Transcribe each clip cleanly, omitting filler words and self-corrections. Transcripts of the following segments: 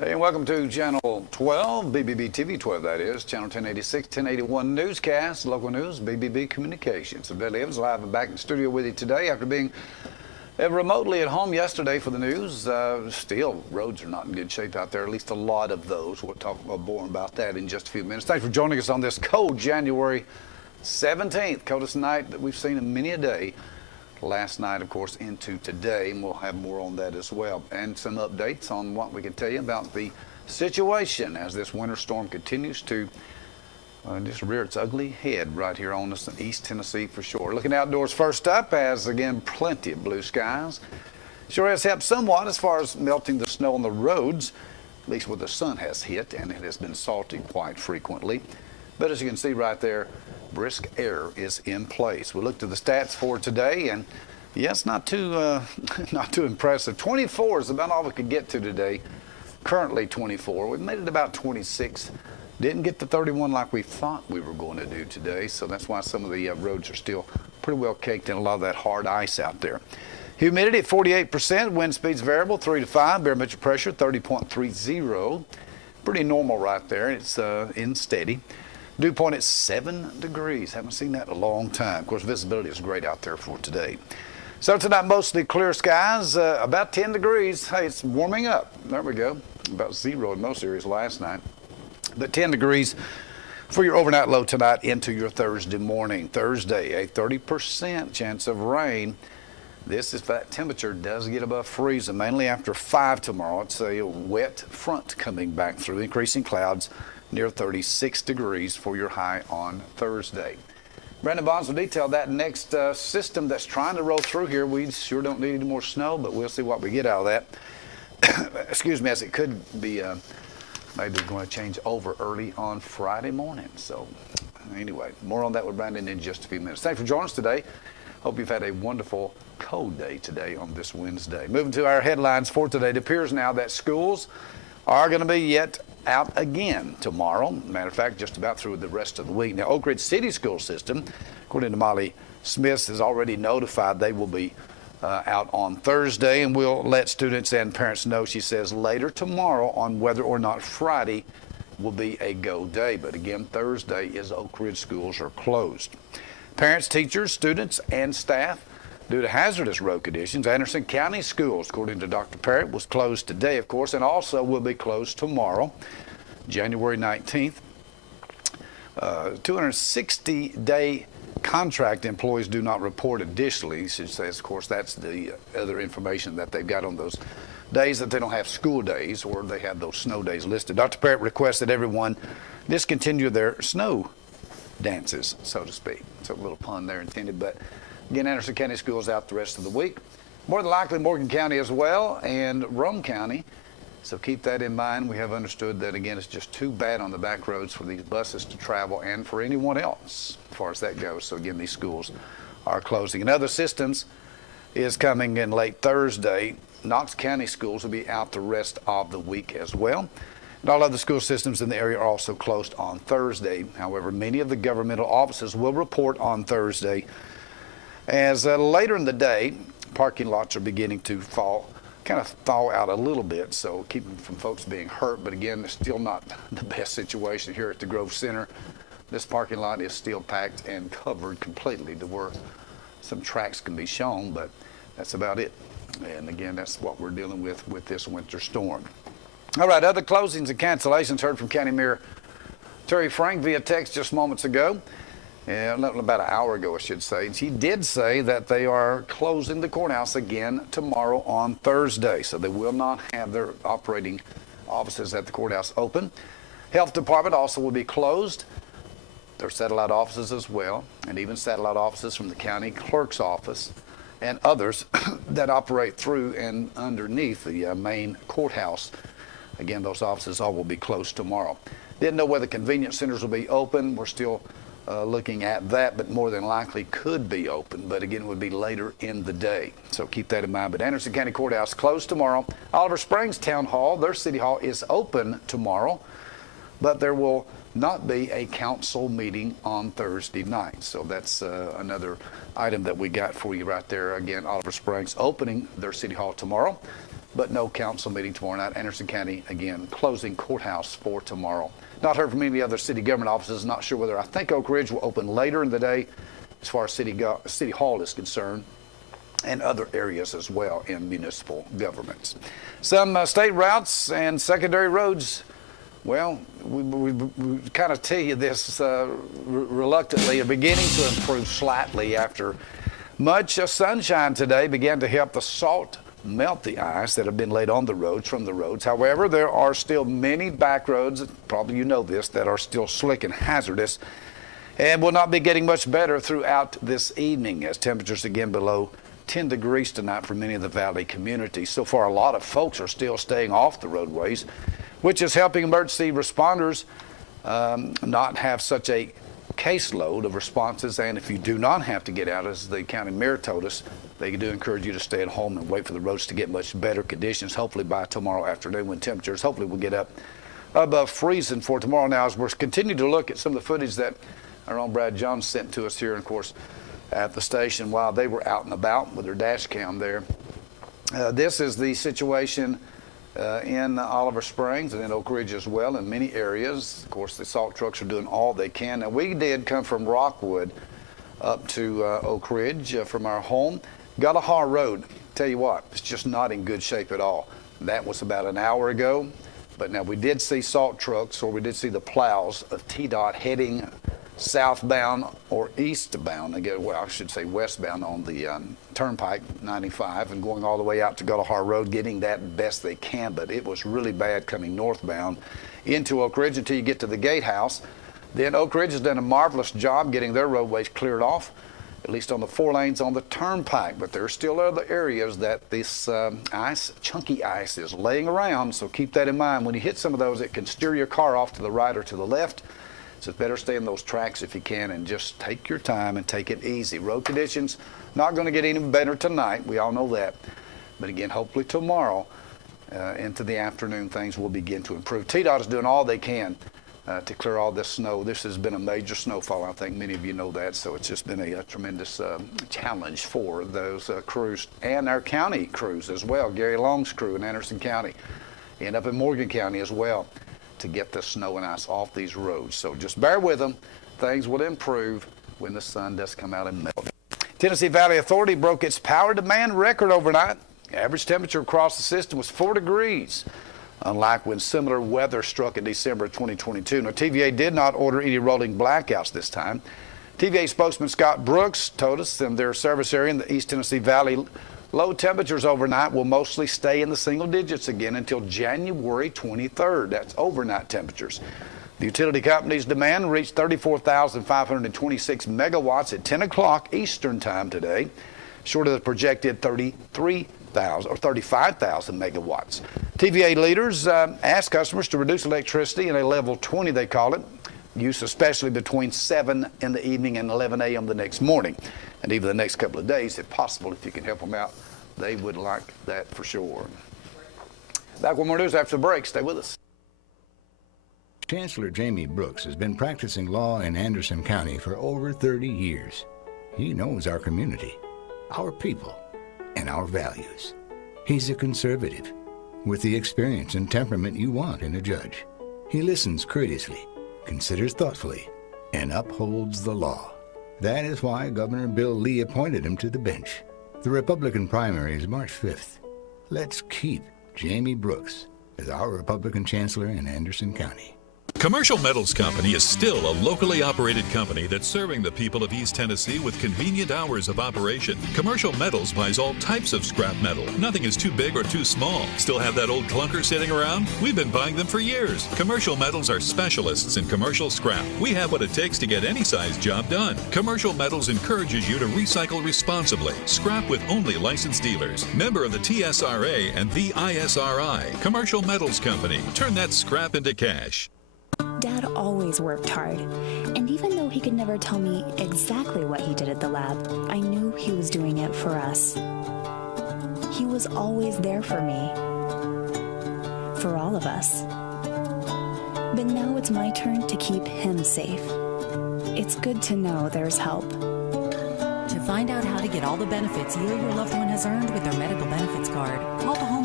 Hey, and welcome to Channel 12, BBB-TV 12, that is. Channel 1086, 1081 newscast, local news, BBB Communications. So Dudley Evans live and back in the studio with you today after being remotely at home yesterday for the news. Still, roads are not in good shape out there, at least a lot of those. We'll talk more about that in just a few minutes. Thanks for joining us on this cold January 17th, coldest night that we've seen in many a day. Last night, of course, into today, and we'll have more on that as well. And some updates on what we can tell you about the situation as this winter storm continues to just rear its ugly head right here on us in East Tennessee for sure. Looking outdoors first up, as again, plenty of blue skies. Sure has helped somewhat as far as melting the snow on the roads, at least where the sun has hit, and it has been salty quite frequently. But as you can see right there, brisk air is in place. We looked at the stats for today, and yes, not too impressive. 24 is about all we could get to today. Currently 24. We made it about 26. Didn't get to 31 like we thought we were going to do today, so that's why some of the roads are still pretty well caked in a lot of that hard ice out there. Humidity at 48%, wind speeds variable 3 to 5, barometric pressure 30.30. Pretty normal right there. It's in steady. Dew point at 7 degrees. Haven't seen that in a long time. Of course, visibility is great out there for today. So tonight, mostly clear skies, about 10 degrees. Hey, it's warming up. There we go. About 0 in most areas last night. But 10 degrees for your overnight low tonight into your Thursday morning. Thursday, a 30% chance of rain. This, if that temperature does get above freezing, mainly after 5 tomorrow. It's a wet front coming back through, increasing clouds near 36 degrees for your high on Thursday. Brandon Bonds will detail that next system that's trying to roll through here. We sure don't need any more snow, but we'll see what we get out of that. Excuse me, as it could be maybe going to change over early on Friday morning. So anyway, more on that with Brandon in just a few minutes. Thanks for joining us today. Hope you've had a wonderful cold day today on this Wednesday. Moving to our headlines for today, it appears now that schools are going to be yet out again tomorrow. Matter of fact, just about through the rest of the week. Now, Oak Ridge City School System, according to Molly Smith, has already notified they will be out on Thursday, and we'll let students and parents know, she says, later tomorrow on whether or not Friday will be a go day. But again, Thursday is Oak Ridge schools are closed. Parents, teachers, students, and staff, due to hazardous road conditions, Anderson County Schools, according to Dr. Parrott, was closed today, of course, and also will be closed tomorrow, January 19th. 260-day contract employees do not report additionally. She says, of course, that's the other information that they've got on those days that they don't have school days or they have those snow days listed. Dr. Parrott requests that everyone discontinue their snow dances, so to speak. So a little pun there intended, but again, Anderson County Schools out the rest of the week. More than likely, Morgan County as well, and Roane County. So keep that in mind. We have understood that, again, it's just too bad on the back roads for these buses to travel and for anyone else as far as that goes. So, again, these schools are closing. And other systems is coming in late Thursday. Knox County schools will be out the rest of the week as well. And all other school systems in the area are also closed on Thursday. However, many of the governmental offices will report on Thursday as later in the day, parking lots are beginning to kind of thaw out a little bit, so keeping from folks being hurt. But again, it's still not the best situation here at the Grove Center. This parking lot is still packed and covered completely to where some tracks can be shown, but that's about it. And again, that's what we're dealing with this winter storm. All right, other closings and cancellations. Heard from County Mayor Terry Frank via text just moments ago. About an hour ago, I should say. He did say that they are closing the courthouse again tomorrow on Thursday, so they will not have their operating offices at the courthouse open. Health Department also will be closed. Their satellite offices as well, and even satellite offices from the county clerk's office and others that operate through and underneath the main courthouse. Again, those offices all will be closed tomorrow. Didn't know whether convenience centers will be open. We're still looking at that, but more than likely could be open, but again, it would be later in the day. So keep that in mind. But Anderson County Courthouse closed tomorrow. Oliver Springs Town Hall, their city hall, is open tomorrow, but there will not be a council meeting on Thursday night. So that's another item that we got for you right there. Again, Oliver Springs opening their city hall tomorrow, but no council meeting tomorrow night. Anderson County, again, closing courthouse for tomorrow. Not heard from any other city government offices. Not sure whether, I think Oak Ridge will open later in the day as far as City Hall is concerned, and other areas as well in municipal governments. Some state routes and secondary roads, well, we kind of tell you this reluctantly, are beginning to improve slightly after much sunshine today began to help the salt melt the ice that have been laid on the roads from the roads. However, there are still many back roads, probably you know this, that are still slick and hazardous and will not be getting much better throughout this evening as temperatures again below 10 degrees tonight for many of the valley communities. So far, a lot of folks are still staying off the roadways, which is helping emergency responders not have such a caseload of responses. And if you do not have to get out, as the county mayor told us, they do encourage you to stay at home and wait for the roads to get much better conditions, hopefully by tomorrow afternoon when temperatures hopefully will get up above freezing for tomorrow. Now, as we're continuing to look at some of the footage that our own Brad Jones sent to us here, and of course, at the station while they were out and about with their dash cam there. This is the situation in Oliver Springs and in Oak Ridge as well in many areas. Of course, the salt trucks are doing all they can. Now, we did come from Rockwood up to Oak Ridge from our home. Gullahar Road, tell you what, it's just not in good shape at all. That was about an hour ago. But now we did see salt trucks, or we did see the plows of TDOT heading southbound or eastbound, I should say westbound on the Turnpike 95 and going all the way out to Gullahar Road, getting that best they can. But it was really bad coming northbound into Oak Ridge until you get to the gatehouse. Then Oak Ridge has done a marvelous job getting their roadways cleared off, at least on the 4 lanes on the Turnpike. But there are still other areas that this chunky ice is laying around. So keep that in mind. When you hit some of those, it can steer your car off to the right or to the left. So it's better stay in those tracks if you can and just take your time and take it easy. Road conditions not going to get any better tonight. We all know that. But again, hopefully tomorrow into the afternoon, things will begin to improve. TDOT is doing all they can to clear all this snow. This has been a major snowfall. I think many of you know that. So it's just been a tremendous challenge for those crews and our county crews as well. Gary Long's crew in Anderson County and up in Morgan County as well, to get the snow and ice off these roads. So just bear with them. Things will improve when the sun does come out and melt. Tennessee Valley Authority broke its power demand record overnight. Average temperature across the system was 4 degrees, unlike when similar weather struck in December of 2022. Now, TVA did not order any rolling blackouts this time. TVA spokesman Scott Brooks told us in their service area in the East Tennessee Valley, low temperatures overnight will mostly stay in the single digits again until January 23rd. That's overnight temperatures. The utility company's demand reached 34,526 megawatts at 10 o'clock Eastern time today, short of the projected 33,000 or 35,000 megawatts. TVA leaders asked customers to reduce electricity in a level 20, they call it, use especially between 7 in the evening and 11 a.m. the next morning. And even the next couple of days, if possible, if you can help them out, they would like that for sure. Back with more news after the break. Stay with us. Chancellor Jamie Brooks has been practicing law in Anderson County for over 30 years. He knows our community, our people, and our values. He's a conservative with the experience and temperament you want in a judge. He listens courteously, considers thoughtfully, and upholds the law. That is why Governor Bill Lee appointed him to the bench. The Republican primary is March 5th. Let's keep Jamie Brooks as our Republican chancellor in Anderson County. Commercial Metals Company is still a locally operated company that's serving the people of East Tennessee with convenient hours of operation. Commercial Metals buys all types of scrap metal. Nothing is too big or too small. Still have that old clunker sitting around? We've been buying them for years. Commercial Metals are specialists in commercial scrap. We have what it takes to get any size job done. Commercial Metals encourages you to recycle responsibly. Scrap with only licensed dealers. Member of the TSRA and the ISRI. Commercial Metals Company. Turn that scrap into cash. Dad always worked hard, and even though he could never tell me exactly what he did at the lab, I knew he was doing it for us. He was always there for me, for all of us. But now it's my turn to keep him safe. It's good to know there's help. To find out how to get all the benefits you or your loved one has earned with their medical benefits card, call the Home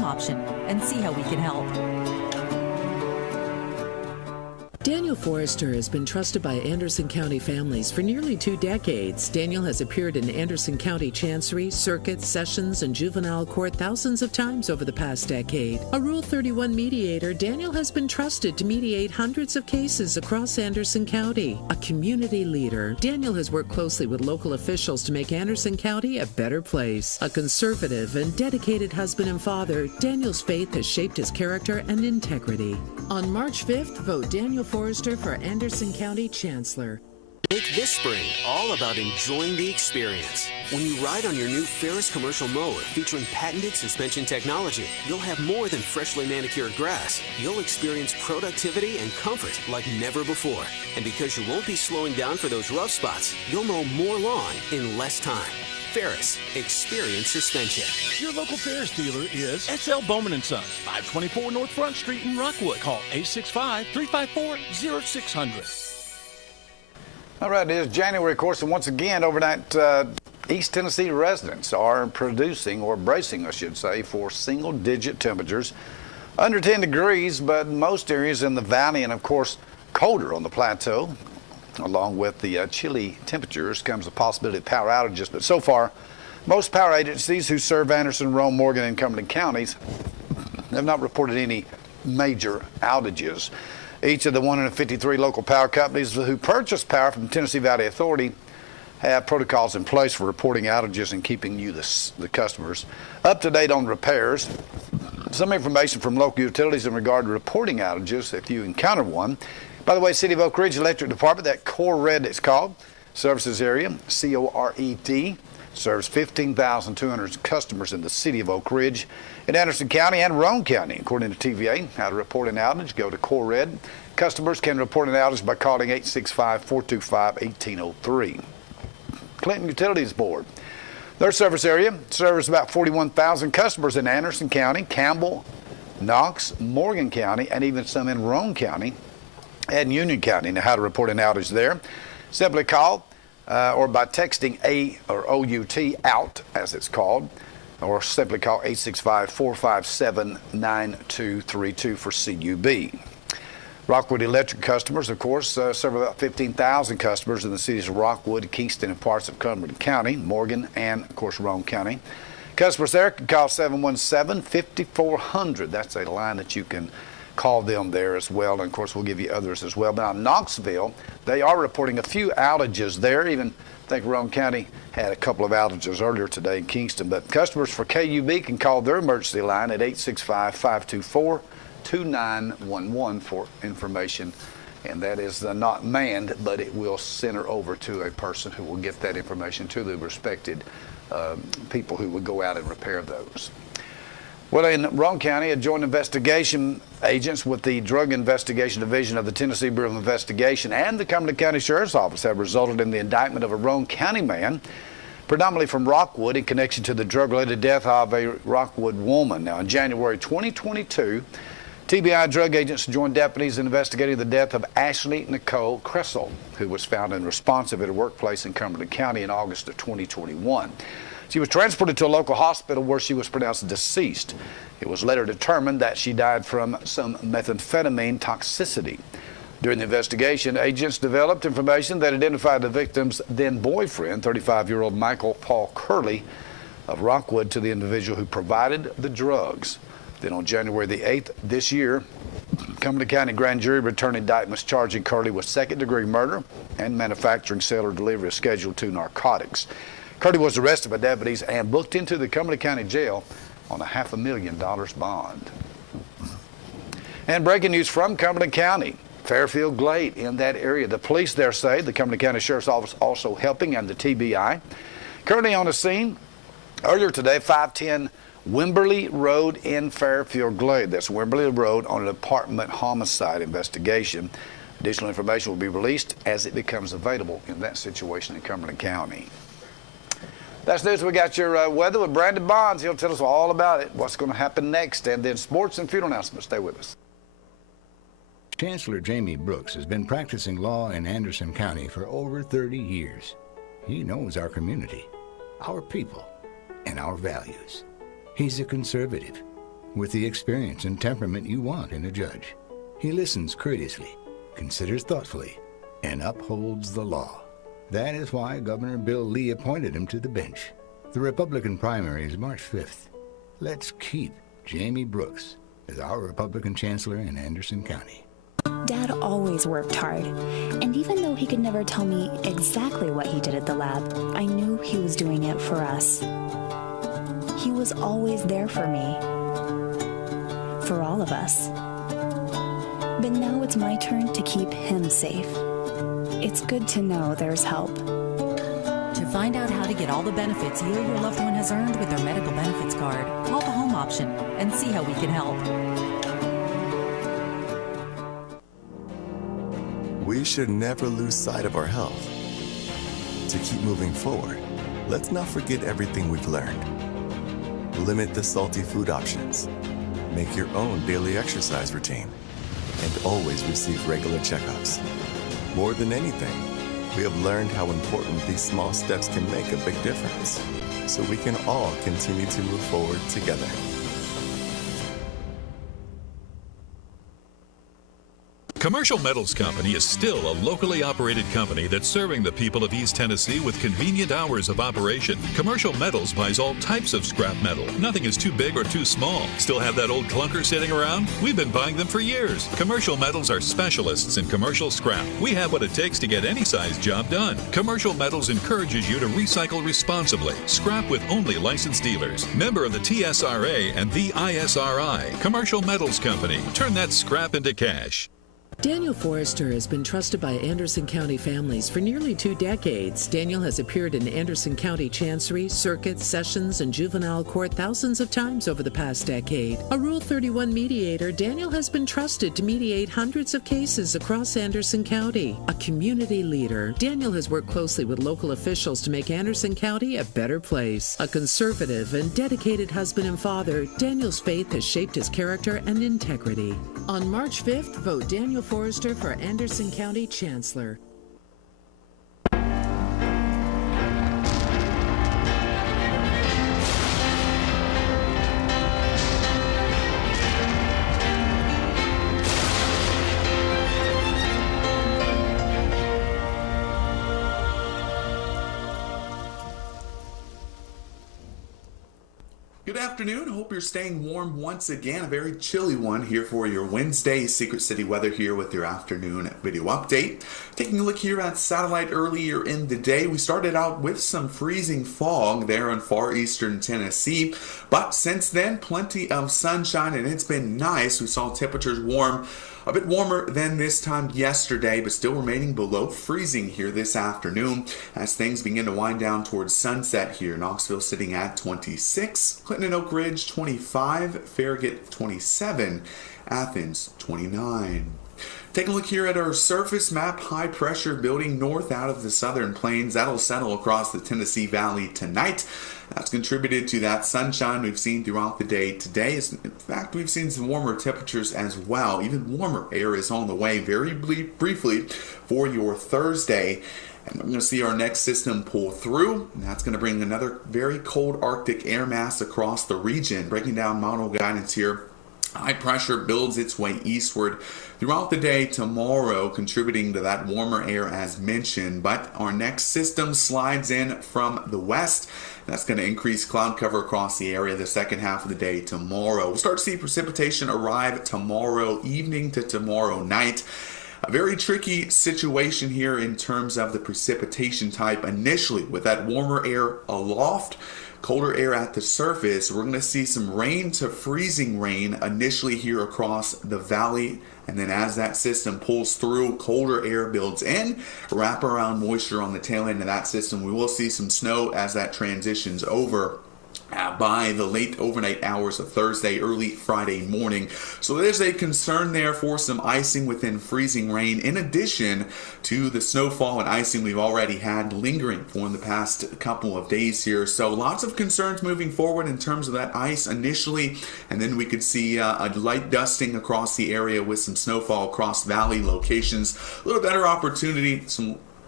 option and see how we can help. Daniel Forrester has been trusted by Anderson County families for nearly 2 decades. Daniel has appeared in Anderson County Chancery, Circuit, Sessions, and Juvenile Court thousands of times over the past decade. A Rule 31 mediator, Daniel has been trusted to mediate hundreds of cases across Anderson County. A community leader, Daniel has worked closely with local officials to make Anderson County a better place. A conservative and dedicated husband and father, Daniel's faith has shaped his character and integrity. On March 5th, vote Daniel Forrester for Anderson County Chancellor. Make this spring all about enjoying the experience. When you ride on your new Ferris commercial mower featuring patented suspension technology, you'll have more than freshly manicured grass. You'll experience productivity and comfort like never before. And because you won't be slowing down for those rough spots, you'll mow more lawn in less time. Ferris, experience suspension. Your local Ferris dealer is S.L. Bowman & Sons, 524 North Front Street in Rockwood. Call 865-354-0600. All right, it is January, of course, and once again, overnight, East Tennessee residents are producing, or bracing, I should say, for single-digit temperatures under 10 degrees, but most areas in the valley and, of course, colder on the plateau. Along with the chilly temperatures comes the possibility of power outages. But so far, most power agencies who serve Anderson, Roane, Morgan, and Cumberland counties have not reported any major outages. Each of the 153 local power companies who purchase power from Tennessee Valley Authority have protocols in place for reporting outages and keeping you, the customers, up to date on repairs. Some information from local utilities in regard to reporting outages if you encounter one. By the way, City of Oak Ridge Electric Department, that Core Red it's called, services area, CORED, serves 15,200 customers in the City of Oak Ridge, in Anderson County and Roane County. According to TVA, how to report an outage, go to Core Red. Customers can report an outage by calling 865-425-1803. Clinton Utilities Board, their service area serves about 41,000 customers in Anderson County, Campbell, Knox, Morgan County, and even some in Roane County and Union County. Now, how to report an outage there? Simply call or by texting A or OUT out, as it's called, or simply call 865-457-9232 for CUB. Rockwood Electric customers, of course, serve about 15,000 customers in the cities of Rockwood, Kingston, and parts of Cumberland County, Morgan, and, of course, Roane County. Customers there can call 717-5400. That's a line that you can call them there as well, and of course we'll give you others as well. But now Knoxville, they are reporting a few outages there. Even I think Roane County had a couple of outages earlier today in Kingston. But customers for KUB can call their emergency line at 865-524-2911 for information. And that is not manned, but it will center over to a person who will get that information to the respected people who would go out and repair those. Well, in Roane County, a joint investigation agents with the Drug Investigation Division of the Tennessee Bureau of Investigation and the Cumberland County Sheriff's Office have resulted in the indictment of a Roane County man, predominantly from Rockwood, in connection to the drug-related death of a Rockwood woman. Now, in January 2022, TBI drug agents joined deputies in investigating the death of Ashley Nicole Kressel, who was found unresponsive at a workplace in Cumberland County in August of 2021. She was transported to a local hospital where she was pronounced deceased. It was later determined that she died from some methamphetamine toxicity. During the investigation, agents developed information that identified the victim's then boyfriend, 35-year-old Michael Paul Curley of Rockwood, to the individual who provided the drugs. Then on January the 8th this year, Cumberland County Grand Jury returned indictments charging Curley with second-degree murder and manufacturing, sale, or delivery of Schedule II narcotics. Curley was arrested by deputies and booked into the Cumberland County Jail on a $500,000 bond. And breaking news from Cumberland County, Fairfield Glade in that area. The police there say the Cumberland County Sheriff's Office also helping, and the TBI. Currently on the scene, earlier today, 510 Wimberley Road in Fairfield Glade. That's Wimberley Road on an apartment homicide investigation. Additional information will be released as it becomes available in that situation in Cumberland County. That's news. We got your weather with Brandon Bonds. He'll tell us all about it, what's going to happen next, and then sports and funeral announcements. Stay with us. Chancellor Jamie Brooks has been practicing law in Anderson County for over 30 years. He knows our community, our people, and our values. He's a conservative, with the experience and temperament you want in a judge. He listens courteously, considers thoughtfully, and upholds the law. That is why Governor Bill Lee appointed him to the bench. The Republican primary is March 5th. Let's keep Jamie Brooks as our Republican chancellor in Anderson County. Dad always worked hard, and even though he could never tell me exactly what he did at the lab, I knew he was doing it for us. He was always there for me, for all of us. But now it's my turn to keep him safe. It's good to know there's help. To find out how to get all the benefits you or your loved one has earned with their medical benefits card, call the home option and see how we can help. We should never lose sight of our health. To keep moving forward, let's not forget everything we've learned. Limit the salty food options. Make your own daily exercise routine. And always receive regular checkups. More than anything, we have learned how important these small steps can make a big difference, so we can all continue to move forward together. Commercial Metals Company is still a locally operated company that's serving the people of East Tennessee with convenient hours of operation. Commercial Metals buys all types of scrap metal. Nothing is too big or too small. Still have that old clunker sitting around? We've been buying them for years. Commercial Metals are specialists in commercial scrap. We have what it takes to get any size job done. Commercial Metals encourages you to recycle responsibly. Scrap with only licensed dealers. Member of the TSRA and the ISRI. Commercial Metals Company. Turn that scrap into cash. Daniel Forrester has been trusted by Anderson County families for nearly 2 decades. Daniel has appeared in Anderson County Chancery, Circuit, Sessions, and Juvenile Court thousands of times over the past decade. A Rule 31 mediator, Daniel has been trusted to mediate hundreds of cases across Anderson County. A community leader, Daniel has worked closely with local officials to make Anderson County a better place. A conservative and dedicated husband and father, Daniel's faith has shaped his character and integrity. On March 5th, vote Daniel Forrester for Anderson County Chancellor. Good afternoon. Hope you're staying warm once again. A very chilly one here for your Wednesday Secret City weather here with your afternoon video update. Taking a look here at satellite earlier in the day, we started out with some freezing fog there in far eastern Tennessee, but since then plenty of sunshine and it's been nice. We saw temperatures warm, a bit warmer than this time yesterday, but still remaining below freezing here this afternoon as things begin to wind down towards sunset here. Knoxville sitting at 26, Clinton and Oak Ridge 25, Farragut 27, Athens 29. Take a look here at our surface map. High pressure building north out of the southern plains. That'll settle across the Tennessee Valley tonight. That's contributed to that sunshine we've seen throughout the day today. In fact, we've seen some warmer temperatures as well. Even warmer air is on the way very briefly for your Thursday. And we're going to see our next system pull through. And that's going to bring another very cold Arctic air mass across the region. Breaking down model guidance here. High pressure builds its way eastward throughout the day tomorrow, contributing to that warmer air as mentioned. But our next system slides in from the west. That's going to increase cloud cover across the area the second half of the day tomorrow. We'll start to see precipitation arrive tomorrow evening to tomorrow night. A very tricky situation here in terms of the precipitation type initially with that warmer air aloft. Colder air at the surface. We're going to see some rain to freezing rain initially here across the valley. And then as that system pulls through, colder air builds in, wraparound moisture on the tail end of that system. We will see some snow as that transitions over by the late overnight hours of Thursday, early Friday morning. So there's a concern there for some icing within freezing rain, in addition to the snowfall and icing we've already had lingering for the past couple of days here. So lots of concerns moving forward in terms of that ice initially, and then we could see a light dusting across the area with some snowfall across valley locations. A little better opportunity, some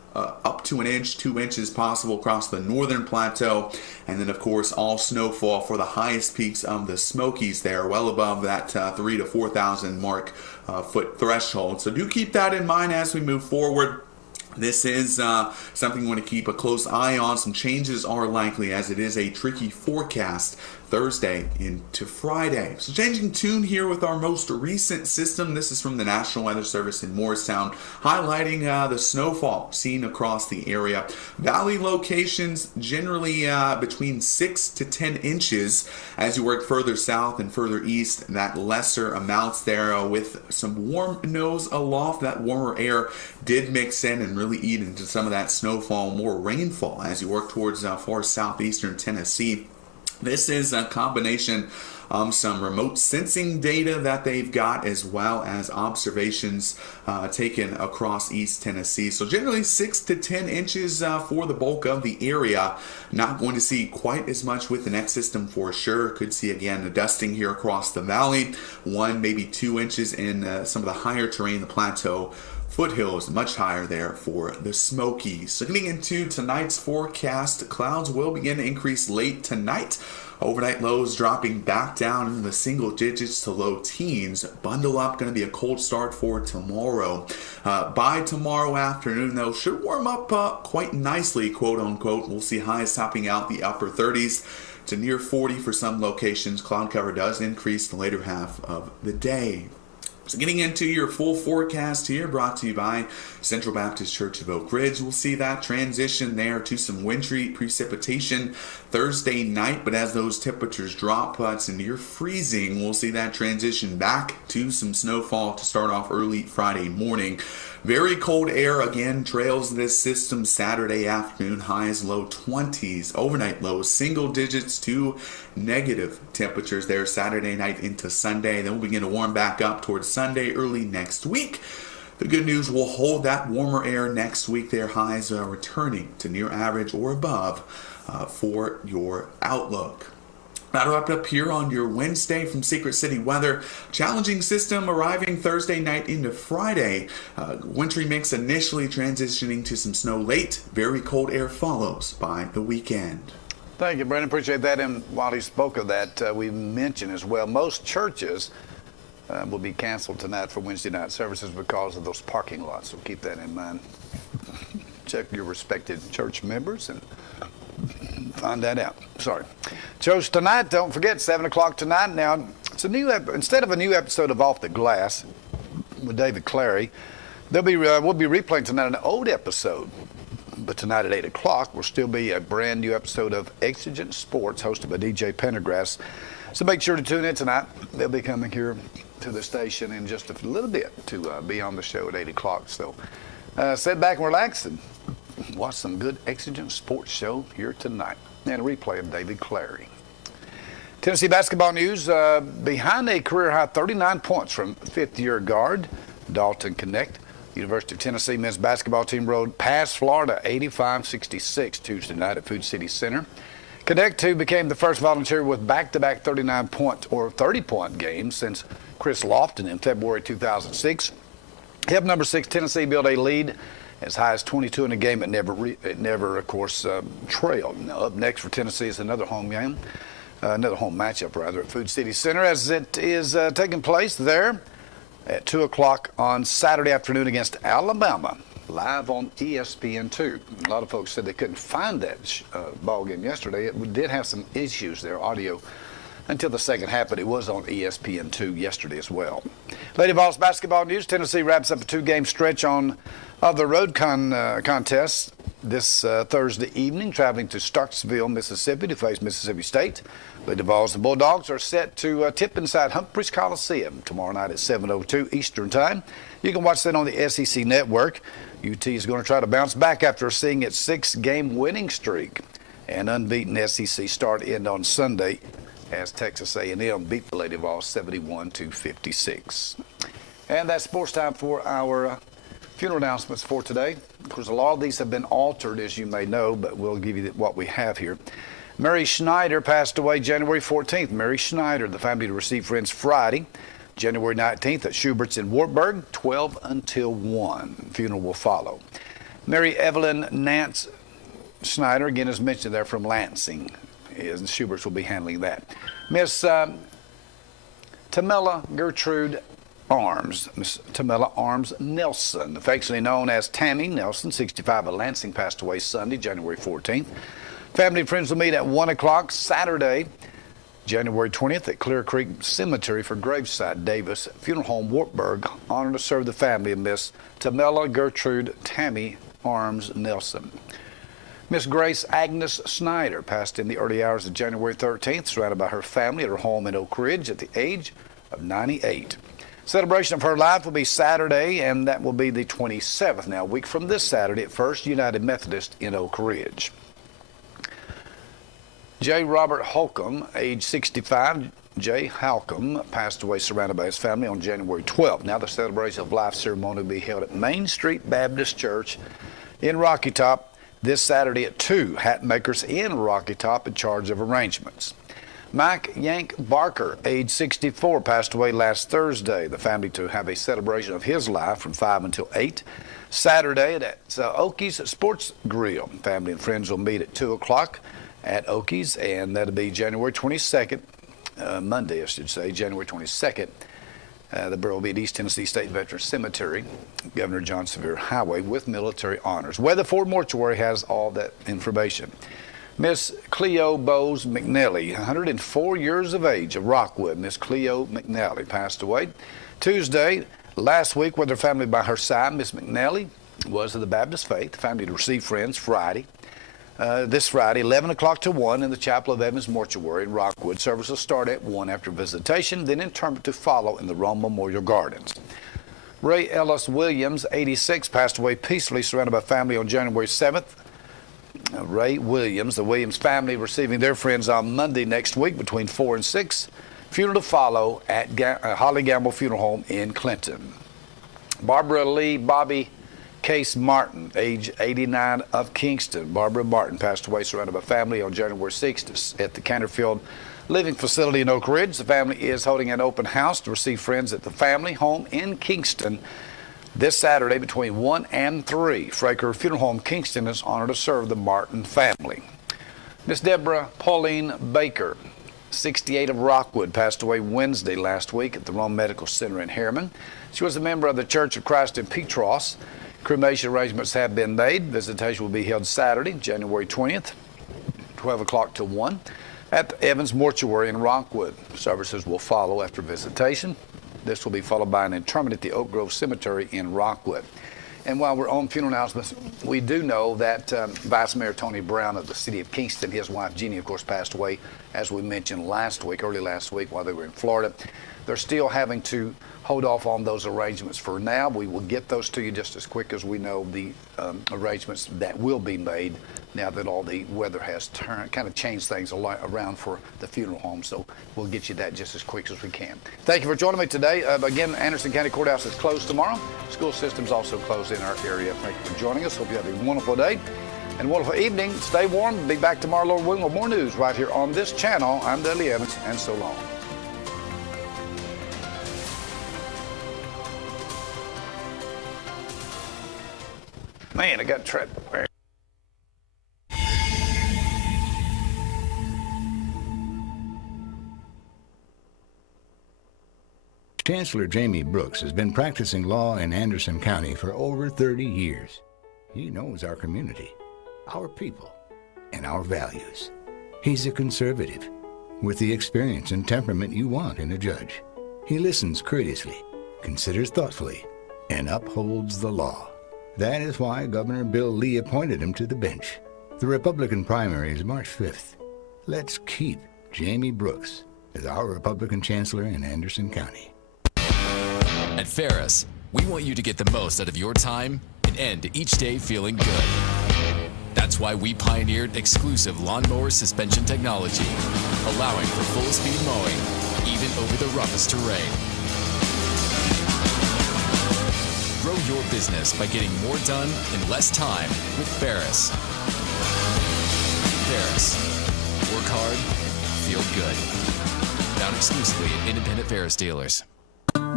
up to an inch, 2 inches possible across the northern plateau. And then, of course, all snowfall for the highest peaks of the Smokies there, well above that 3,000 to 4,000 foot threshold. So do keep that in mind as we move forward. This is something you want to keep a close eye on. Some changes are likely as it is a tricky forecast Thursday into Friday. So changing tune here with our most recent system. This is from the National Weather Service in Morristown, highlighting the snowfall seen across the area. Valley locations generally between 6 to 10 inches. As you work further south and further east, that lesser amounts there with some warm nose aloft. That warmer air did mix in and really eat into some of that snowfall, more rainfall as you work towards far southeastern Tennessee. This is a combination of some remote sensing data that they've got, as well as observations taken across East Tennessee. So generally 6 to 10 inches for the bulk of the area. Not going to see quite as much with the next system for sure. Could see again a dusting here across the valley. 1, maybe 2 inches in some of the higher terrain, the plateau. Foothills much higher there for the Smokies. So getting into tonight's forecast, clouds will begin to increase late tonight. Overnight lows dropping back down into the single digits to low teens. Bundle up, going to be a cold start for tomorrow. By tomorrow afternoon, though, should warm up quite nicely, quote unquote. We'll see highs topping out the upper 30s to near 40 for some locations. Cloud cover does increase the later half of the day. So getting into your full forecast here, brought to you by Central Baptist Church of Oak Ridge. We'll see that transition there to some wintry precipitation Thursday night, but as those temperatures drop to near freezing, we'll see that transition back to some snowfall to start off early Friday morning. Very cold air again trails this system Saturday afternoon, highs low 20s, overnight lows single digits to negative temperatures there Saturday night into Sunday. Then we'll begin to warm back up towards Sunday early next week. The good news, we'll hold that warmer air next week. Their highs are returning to near average or above for your outlook. That'll wrap up here on your Wednesday from Secret City Weather. Challenging system arriving Thursday night into Friday. Wintry mix initially transitioning to some snow late. Very cold air follows by the weekend. Thank you, Brandon. Appreciate that. And while he spoke of that, we mentioned as well, most churches will be canceled tonight for Wednesday night services because of those parking lots. So keep that in mind. Check your respected church members and find that out. Sorry. Shows tonight, don't forget, 7 o'clock tonight. Now, it's a new instead of a new episode of Off the Glass with David Clary, we'll be replaying tonight an old episode. But tonight at 8 o'clock will still be a brand new episode of Exigent Sports hosted by DJ Pendergrass. So make sure to tune in tonight. They'll be coming here to the station in just a little bit to be on the show at 8 o'clock. So sit back and relax and watch some good Exigent Sports show here tonight. And a replay of David Clary. Tennessee basketball news, behind a career-high 39 points from fifth-year guard Dalton Connect. University of Tennessee men's basketball team rode past Florida 85-66 Tuesday night at Food City Center. Connect, who became the first volunteer with back-to-back 39-point or 30-point games since Chris Lofton in February 2006, helped number 6 Tennessee build a lead as high as 22 in a game. It never, of course, trailed. Now, up next for Tennessee is another home game, another home matchup, rather, at Food City Center, as it is taking place there at 2 o'clock on Saturday afternoon against Alabama, live on ESPN2. A lot of folks said they couldn't find that ball game yesterday. It did have some issues there, audio, until the second half, but it was on ESPN2 yesterday as well. Lady Vols basketball news, Tennessee wraps up a 2-game stretch of the road contest this Thursday evening, traveling to Starksville, Mississippi to face Mississippi State. Lady Vols and Bulldogs are set to tip inside Humphreys Coliseum tomorrow night at 7:02 Eastern Time. You can watch that on the SEC Network. UT is going to try to bounce back after seeing its 6-game winning streak and unbeaten SEC start end on Sunday as Texas A&M beat the Lady Vols 71-56. And that's sports time for our funeral announcements for today. Of course, a lot of these have been altered, as you may know, but we'll give you what we have here. Mary Schneider passed away January 14th. Mary Schneider, the family to receive friends Friday, January 19th at Schubert's in Wartburg, 12 until 1. Funeral will follow. Mary Evelyn Nance Snyder, again, is mentioned there from Lansing. And Schuberts will be handling that. Miss Tamela Gertrude Arms, Miss Tamela Arms Nelson, affectionately known as Tammy Nelson, 65 of Lansing, passed away Sunday, January 14th. Family and friends will meet at 1 o'clock Saturday, January 20th at Clear Creek Cemetery for Graveside Davis Funeral Home, Wartburg. Honored to serve the family of Miss Tamela Gertrude Tammy Arms Nelson. Miss Grace Agnes Snyder passed in the early hours of January 13th, surrounded by her family at her home in Oak Ridge at the age of 98. Celebration of her life will be Saturday, and that will be the 27th, now a week from this Saturday at First United Methodist in Oak Ridge. J. Robert Holcomb, age 65, J. Holcomb, passed away surrounded by his family on January 12th. Now the celebration of life ceremony will be held at Main Street Baptist Church in Rocky Top this Saturday at 2. Hat makers in Rocky Top in charge of arrangements. Mike Yank Barker, age 64, passed away last Thursday. The family to have a celebration of his life from 5 until 8. Saturday at Okies Sports Grill. Family and friends will meet at 2 o'clock at Okies, and that'll be January 22nd, Monday, I should say, January 22nd. The burial will be at East Tennessee State Veterans Cemetery, Governor John Sevier Highway, with military honors. Weatherford Mortuary has all that information. Miss Cleo Bowes McNally, 104 years of age, of Rockwood. Miss Cleo McNally passed away Tuesday last week with her family by her side. Miss McNally was of the Baptist faith. The family to receive friends Friday. This Friday, 11 o'clock to 1 in the Chapel of Evans Mortuary in Rockwood. Service will start at 1 after visitation, then interment to follow in the Roane Memorial Gardens. Ray Ellis Williams, 86, passed away peacefully surrounded by family on January 7th. Ray Williams, the Williams family receiving their friends on Monday next week between 4 and 6. Funeral to follow at Holly Gamble Funeral Home in Clinton. Barbara Lee Bobby Case Martin, age 89, of Kingston. Barbara Martin passed away surrounded by family on January 6th at the Canterfield Living Facility in Oak Ridge. The family is holding an open house to receive friends at the family home in Kingston this Saturday between 1 and 3. Fraker Funeral Home Kingston is honored to serve the Martin family. Miss Deborah Pauline Baker, 68, of Rockwood, passed away Wednesday last week at the Roane Medical Center in Harriman. She was a member of the Church of Christ in Petros. Cremation arrangements have been made. Visitation will be held Saturday, January 20th, 12 o'clock to 1, at the Evans Mortuary in Rockwood. Services will follow after visitation. This will be followed by an interment at the Oak Grove Cemetery in Rockwood. And while we're on funeral announcements, we do know that Vice Mayor Tony Brown of the city of Kingston, his wife Jeannie, of course, passed away, as we mentioned early last week while they were in Florida. They're still having to hold off on those arrangements for now. We will get those to you just as quick as we know the arrangements that will be made now that all the weather has kind of changed things around for the funeral home. So we'll get you that just as quick as we can. Thank you for joining me today. Again, Anderson County Courthouse is closed tomorrow. School system's also closed in our area. Thank you for joining us. Hope you have a wonderful day and a wonderful evening. Stay warm. Be back tomorrow, Lord willing, with more news right here on this channel. I'm Dudley Evans, and so long. Man, I got trapped. Chancellor Jamie Brooks has been practicing law in Anderson County for over 30 years. He knows our community, our people, and our values. He's a conservative with the experience and temperament you want in a judge. He listens courteously, considers thoughtfully, and upholds the law. That is why Governor Bill Lee appointed him to the bench. The Republican primary is March 5th. Let's keep Jamie Brooks as our Republican chancellor in Anderson County. At Ferris, we want you to get the most out of your time and end each day feeling good. That's why we pioneered exclusive lawnmower suspension technology, allowing for full-speed mowing, even over the roughest terrain. Grow your business by getting more done in less time with Ferris. Ferris. Work hard, feel good. Found exclusively at independent Ferris dealers.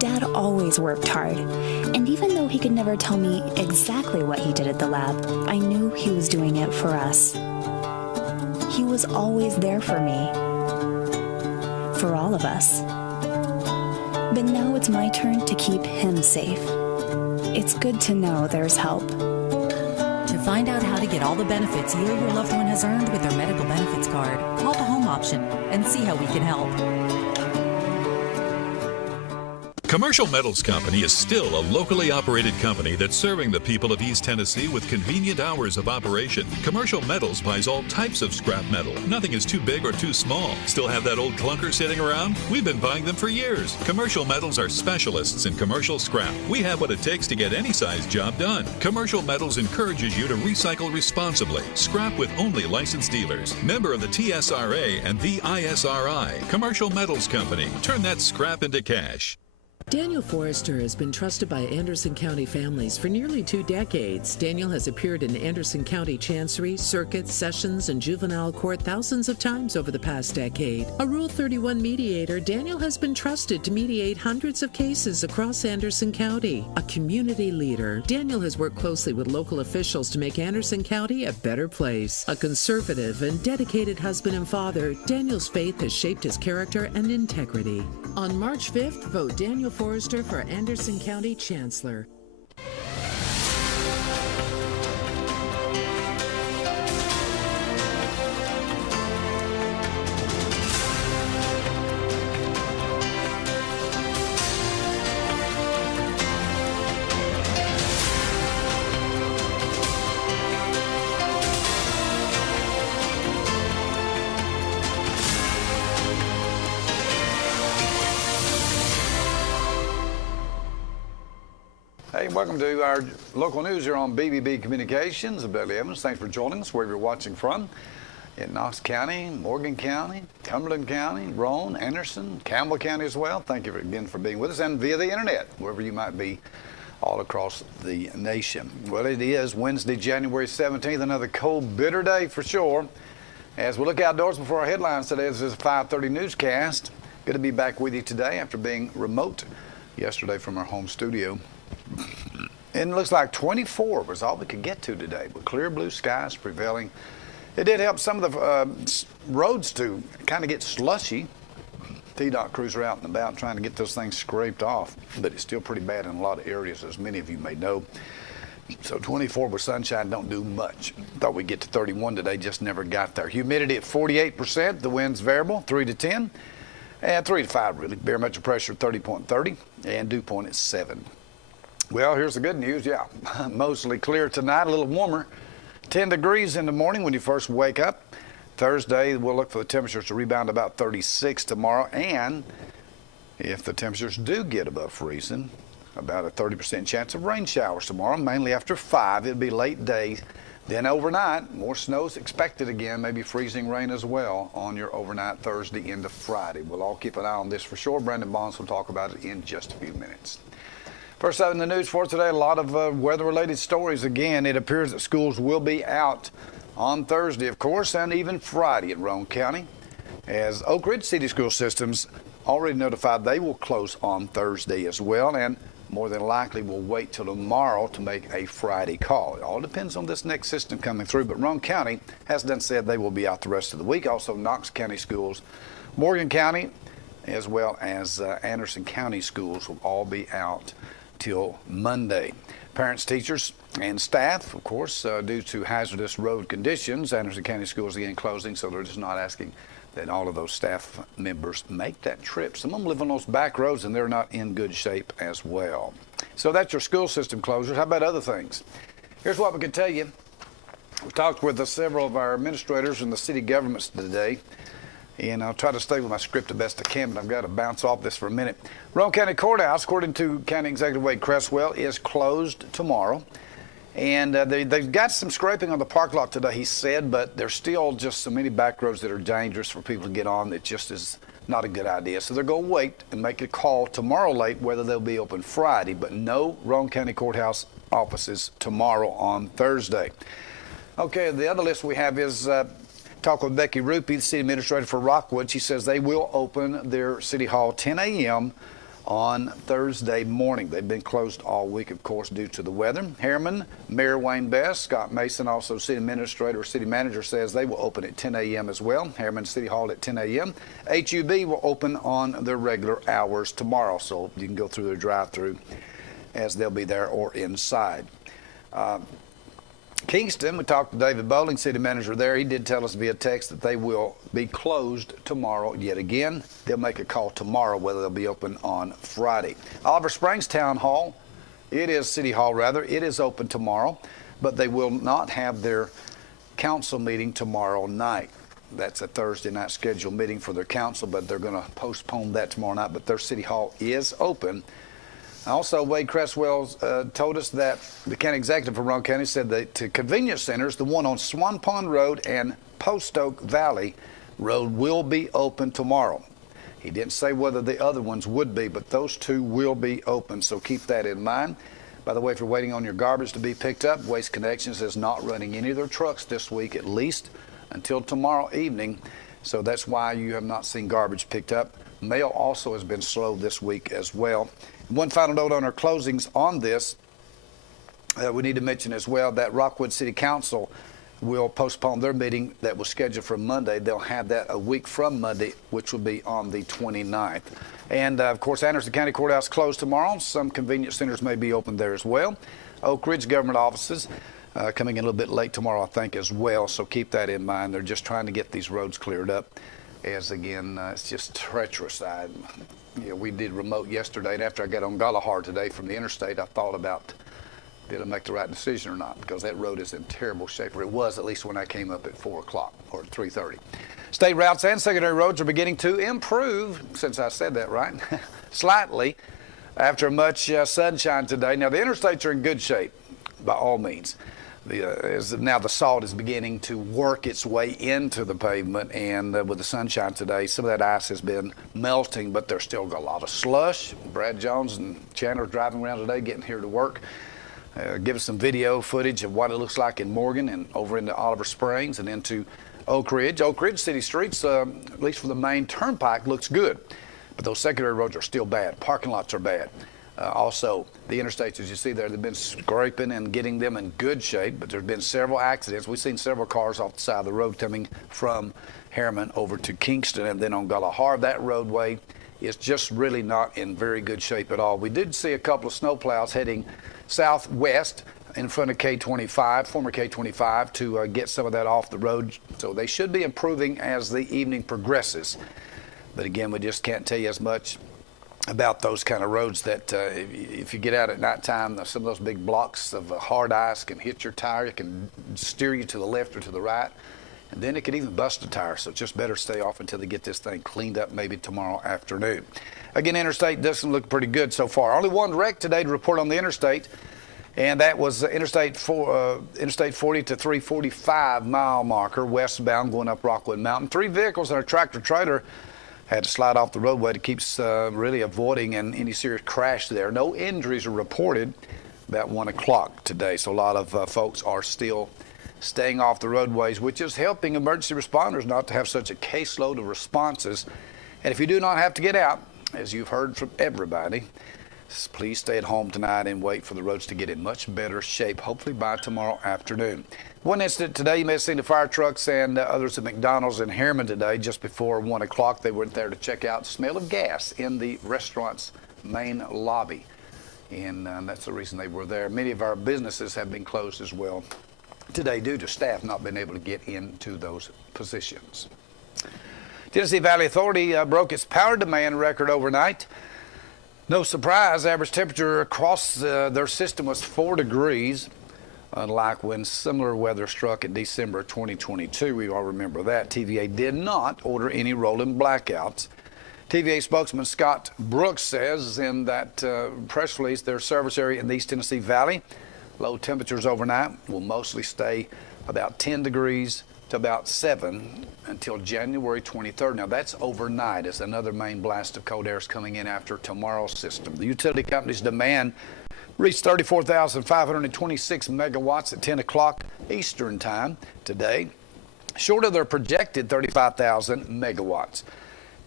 Dad always worked hard, and even though he could never tell me exactly what he did at the lab, I knew he was doing it for us. He was always there for me, for all of us. But now it's my turn to keep him safe. It's good to know there's help. To find out how to get all the benefits you or your loved one has earned with their medical benefits card, call the home option and see how we can help. Commercial Metals Company is still a locally operated company that's serving the people of East Tennessee with convenient hours of operation. Commercial Metals buys all types of scrap metal. Nothing is too big or too small. Still have that old clunker sitting around? We've been buying them for years. Commercial Metals are specialists in commercial scrap. We have what it takes to get any size job done. Commercial Metals encourages you to recycle responsibly. Scrap with only licensed dealers. Member of the TSRA and the ISRI. Commercial Metals Company. Turn that scrap into cash. Daniel Forrester has been trusted by Anderson County families for nearly 2 decades. Daniel has appeared in Anderson County Chancery, Circuit, Sessions, and Juvenile Court thousands of times over the past decade. A Rule 31 mediator, Daniel has been trusted to mediate hundreds of cases across Anderson County. A community leader, Daniel has worked closely with local officials to make Anderson County a better place. A conservative and dedicated husband and father, Daniel's faith has shaped his character and integrity. On March 5th, vote Daniel Forrester for Anderson County Chancellor. Hey, welcome to our local news here on BBB Communications. I'm Dudley Evans. Thanks for joining us wherever you're watching from. In Knox County, Morgan County, Cumberland County, Roane, Anderson, Campbell County as well. Thank you again for being with us, and via the internet, wherever you might be all across the nation. Well, it is Wednesday, January 17th, another cold, bitter day for sure. As we look outdoors before our headlines today, this is a 5:30 newscast. Good to be back with you today after being remote yesterday from our home studio. And it looks like 24 was all we could get to today, with clear blue skies prevailing. It did help some of the roads to kind of get slushy. TDOT crews are out and about trying to get those things scraped off, but it's still pretty bad in a lot of areas, as many of you may know. So 24 with sunshine don't do much. Thought we'd get to 31 today, just never got there. Humidity at 48%, the wind's variable, 3 to 10, and 3 to 5 really. Barometric pressure 30.30, and dew point at 7. Well, here's the good news. Yeah, mostly clear tonight, a little warmer. 10 degrees in the morning when you first wake up. Thursday, we'll look for the temperatures to rebound about 36 tomorrow. And if the temperatures do get above freezing, about a 30% chance of rain showers tomorrow, mainly after 5. It'll be late day. Then overnight, more snow is expected again, maybe freezing rain as well on your overnight Thursday into Friday. We'll all keep an eye on this for sure. Brandon Bonds will talk about it in just a few minutes. First up in the news for today, a lot of weather-related stories. Again, it appears that schools will be out on Thursday, of course, and even Friday in Roane County, as Oak Ridge City School Systems already notified they will close on Thursday as well, and more than likely will wait till tomorrow to make a Friday call. It all depends on this next system coming through, but Roane County has done said they will be out the rest of the week. Also, Knox County schools, Morgan County, as well as Anderson County schools will all be out till Monday. Parents, teachers, and staff, of course, due to hazardous road conditions, Anderson County schools again closing, so they're just not asking that all of those staff members make that trip. Some of them live on those back roads, and they're not in good shape as well. So that's your school system closures. How about other things? Here's what we can tell you. We talked with several of our administrators and the city governments today, and I'll try to stay with my script the best I can, but I've got to bounce off this for a minute. Roane County Courthouse, according to County Executive Wade Cresswell, is closed tomorrow. And they've got some scraping on the park lot today, he said, but there's still just so many back roads that are dangerous for people to get on. It just is not a good idea. So they're going to wait and make a call tomorrow late whether they'll be open Friday, but no Roane County Courthouse offices tomorrow on Thursday. Okay, the other list we have is talk with Becky Rupie, the city administrator for Rockwood. She says they will open their city hall 10 a.m. on Thursday morning. They've been closed all week, of course, due to the weather. Harriman, Mayor Wayne Best, Scott Mason, also city administrator or city manager, says they will open at 10 a.m. as well. Harriman City Hall at 10 a.m. HUB will open on their regular hours tomorrow, so you can go through their drive-through as they'll be there or inside. Kingston, we talked to David Bowling, city manager there. He did tell us via text that they will be closed tomorrow yet again. They'll make a call tomorrow whether they'll be open on Friday. Oliver Springs Town Hall, City Hall rather, it is open tomorrow, but they will not have their council meeting tomorrow night. That's a Thursday night scheduled meeting for their council, but they're going to postpone that tomorrow night, but their City Hall is open. Also, Wade Cresswell told us that the county executive for Roane County said that to convenience centers, the one on Swan Pond Road and Post Oak Valley Road will be open tomorrow. He didn't say whether the other ones would be, but those two will be open, so keep that in mind. By the way, if you're waiting on your garbage to be picked up, Waste Connections is not running any of their trucks this week, at least until tomorrow evening, so that's why you have not seen garbage picked up. Mail also has been slow this week as well. One final note on our closings on this, we need to mention as well that Rockwood City Council will postpone their meeting that was scheduled for Monday. They'll have that a week from Monday, which will be on the 29th. And, of course, Anderson County Courthouse closed tomorrow. Some convenience centers may be open there as well. Oak Ridge government offices coming in a little bit late tomorrow, I think, as well. So keep that in mind. They're just trying to get these roads cleared up, as, again, it's just treacherous. We did remote yesterday, and after I got on Galahar today from the interstate, I thought about, did I make the right decision or not? Because that road is in terrible shape, or it was at least when I came up at 4 o'clock or 3:30. State routes and secondary roads are beginning to improve, since I said that right, slightly, after much sunshine today. Now, the interstates are in good shape, by all means. Now the salt is beginning to work its way into the pavement, and with the sunshine today, some of that ice has been melting, but there's still got a lot of slush. Brad Jones and Chandler driving around today, getting here to work. Give us some video footage of what it looks like in Morgan and over into Oliver Springs and into Oak Ridge. Oak Ridge city streets, at least for the main turnpike, looks good, but those secondary roads are still bad. Parking lots are bad. Also, the interstates, as you see there, they've been scraping and getting them in good shape, but there's been several accidents. We've seen several cars off the side of the road coming from Harriman over to Kingston and then on Galahar. That roadway is just really not in very good shape at all. We did see a couple of snowplows heading southwest in front of K25, former K25, to get some of that off the road. So they should be improving as the evening progresses. But again, we just can't tell you as much about those kind of roads that if you get out at nighttime, some of those big blocks of hard ice can hit your tire. It can steer you to the left or to the right, and then it could even bust a tire. So just better stay off until they get this thing cleaned up, maybe tomorrow afternoon. Again, interstate doesn't look pretty good so far. Only one wreck today to report on the interstate, and that was Interstate 40 to 345 mile marker westbound going up Rockwood Mountain. 3 vehicles and a tractor trailer had to slide off the roadway to keep really avoiding any serious crash there. No injuries are reported about 1 o'clock today, so a lot of folks are still staying off the roadways, which is helping emergency responders not to have such a caseload of responses. And if you do not have to get out, as you've heard from everybody, please stay at home tonight and wait for the roads to get in much better shape, hopefully by tomorrow afternoon. One incident today, you may have seen the fire trucks and others at McDonald's in Harriman today. Just before 1 o'clock, they went there to check out the smell of gas in the restaurant's main lobby. And that's the reason they were there. Many of our businesses have been closed as well today due to staff not being able to get into those positions. Tennessee Valley Authority broke its power demand record overnight. No surprise, average temperature across their system was 4 degrees. Unlike when similar weather struck in December 2022, we all remember that. TVA did not order any rolling blackouts. TVA spokesman Scott Brooks says in that press release their service area in the East Tennessee Valley, low temperatures overnight will mostly stay about 10 degrees to about 7 until January 23rd. Now that's overnight as another main blast of cold air is coming in after tomorrow's system. The utility company's demand reached 34,526 megawatts at 10 o'clock Eastern time today, short of their projected 35,000 megawatts.